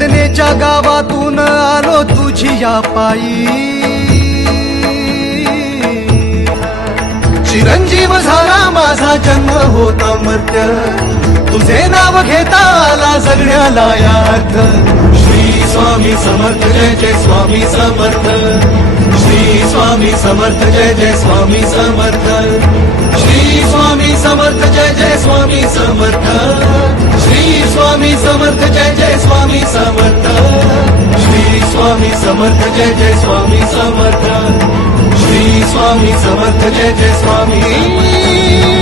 वेदनेच्या गावातून आलो तुझी या पायी चिरंजीव झाला माझा जन्म होता मर्त्य तुझे नाव घेता आला जगण्याला यार्थ श्री स्वामी समर्थ जय जय स्वामी समर्थ श्री स्वामी समर्थ जय जय स्वामी समर्थ श्री स्वामी समर्थ जय जय स्वामी समर्थ श्री स्वामी समर्थ जय जय स्वामी समर्थ श्री स्वामी समर्थ जय जय स्वामी समर्थ श्री स्वामी समर्थ जय जय स्वामी